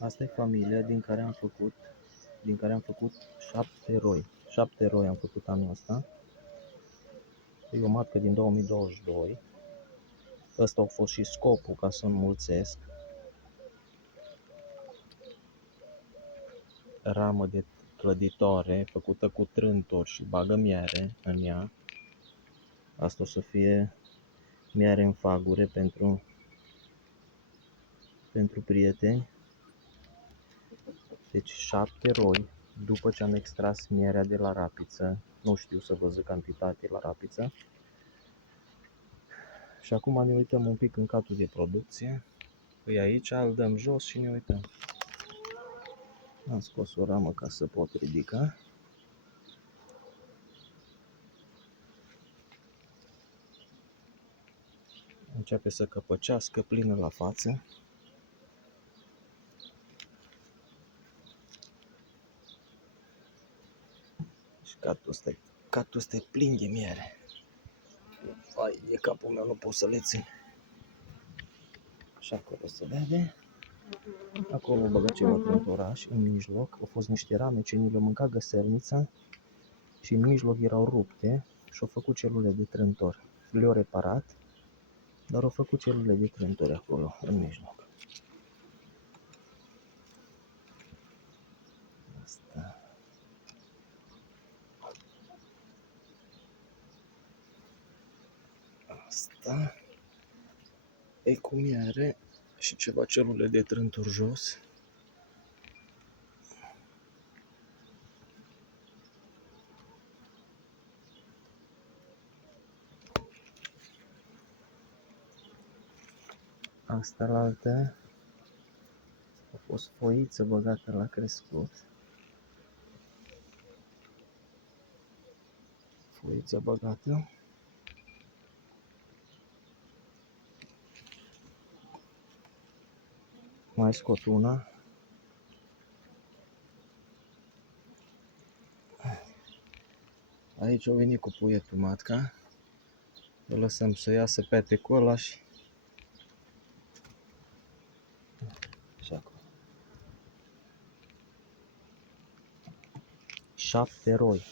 Asta e familia din care am făcut 7 roi. 7 roi am făcut anul ăsta. E o matcă din 2022. Ăsta a fost și scopul, ca să înmulțesc. Ramă de clăditoare făcută cu trântori și bagă miere în ea. Asta o să fie miere în fagure pentru prieteni. Deci 7 roi după ce am extras mierea de la rapiță. Nu știu să vă zic cantitate la rapiță. Și acum ne uităm un pic în catul de producție. Păi aici îl dăm jos și ne uităm. Am scos o ramă ca să pot ridica. Începe să căpăcească plină la față. Și catul ăsta e plin de miere. Ai, e capul meu, nu pot să le țin. Și acolo se vede. Acolo băgă ceva trântoraș în mijloc. Au fost niște rame ce ni le-au mâncat găselnița și în mijloc erau rupte și au făcut celule de trântor. Le-au reparat, dar au făcut celule de trântori acolo, în mijloc. Asta. Asta. E cu miere și ceva celule de trântor jos. Asta la altă a fost foiță băgată la crescut. Foiță băgată. Mai scot una. Aici o venit cu puietul matca. Îl lăsăm să iasă petecul ăla și acolo. 7 roi.